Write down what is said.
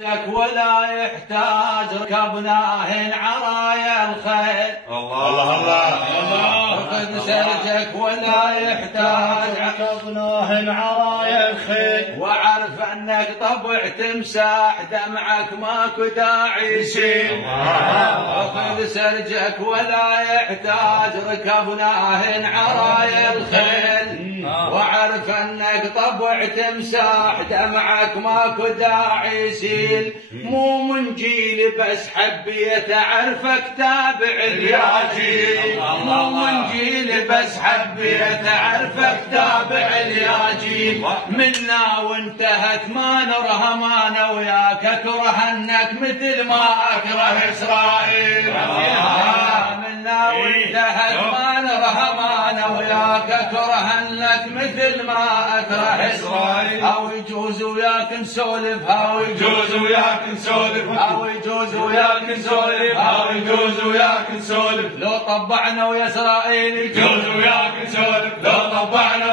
ولا يحتاج ركبناه عرايا الخيل. الله الله خذ سرجك ولا يحتاج ركبناه عرايا الخيل. وعرف انك طبع تمساح دمعك ماكو داعي يشيل. خذ سرجك ولا يحتاج ركبناه عرايا الخيل. وعرف انك طبع تمساح دمعك ماكو داعي يسيل. مو من جيل بس حبيت اعرفك تابع الياجيل. مو من جيل بس حبيت اعرفك تابع الياجيل. منا وانتهت ما نرها ما انا وياك اكره انك مثل ما اكره اسرائيل. منا وانتهت ما نرها ما انا وياك اكره انك مثل ما اكره اسرائيل. او يجوز وياك نسولف او يجوز وياك نسولف او يجوز وياك نسولف او يجوز وياك نسولف. لو طبعنا ويا اسرائيل يجوز وياك نسولف. لو طبعنا